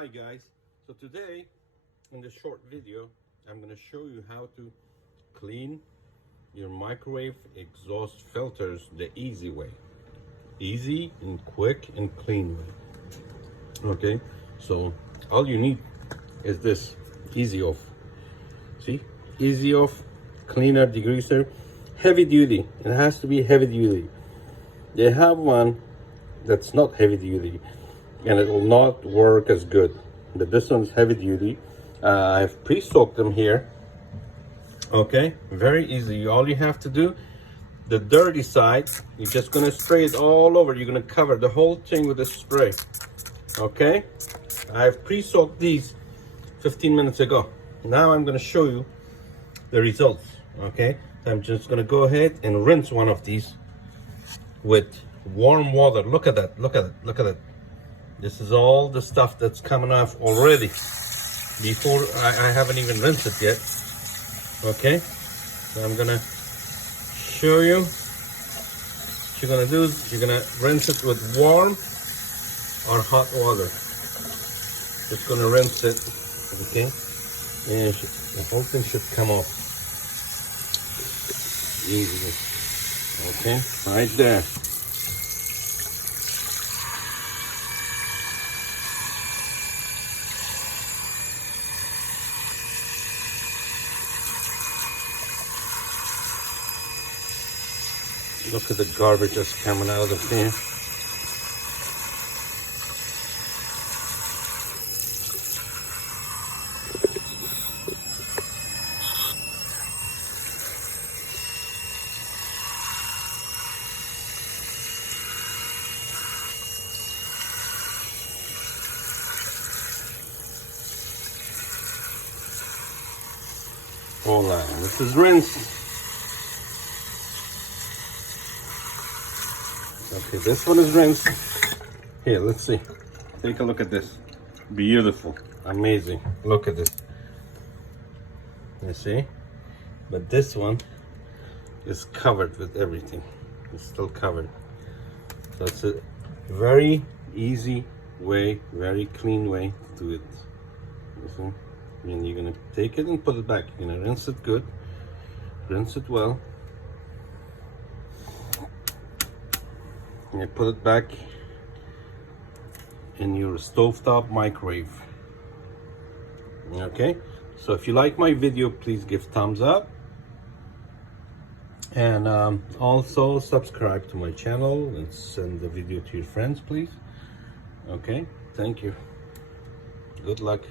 Hi guys, so today in this short video I'm going to show you how to clean your microwave exhaust filters the easy way. Easy and quick and clean way. Okay, so all you need is this Easy Off. See, Easy Off cleaner degreaser, heavy duty. It has to be heavy duty. They have one that's not heavy duty and it will not work as good, but this one's heavy duty. I've pre-soaked them here. Okay, very easy. All you have to do, the dirty side, you're just gonna spray it all over. You're gonna cover the whole thing with a spray. Okay, I've pre-soaked these 15 minutes ago. Now I'm gonna show you the results. Okay, I'm just gonna go ahead and rinse one of these with warm water. Look at that, look at it, look at it. This is all the stuff that's coming off already before I haven't even rinsed it yet. Okay, so I'm gonna show you. What you're gonna do is you're gonna rinse it with warm or hot water. Just gonna rinse it, okay, and the whole thing should come off easily. Okay, right there. Look at the garbage that's coming out of here. Hold on, this is rinsed. Okay, this one is rinsed. Here, let's see. Take a look at this. Beautiful, amazing. Look at this. You see? But this one is covered with everything. It's still covered. So it's a very easy way, very clean way to do it. You see? And you're gonna take it and put it back. You're gonna rinse it good, rinse it well. And you put it back in your stovetop microwave. Okay, so if you like my video, please give thumbs up, and also subscribe to my channel and send the video to your friends, please. Okay, thank you. Good luck.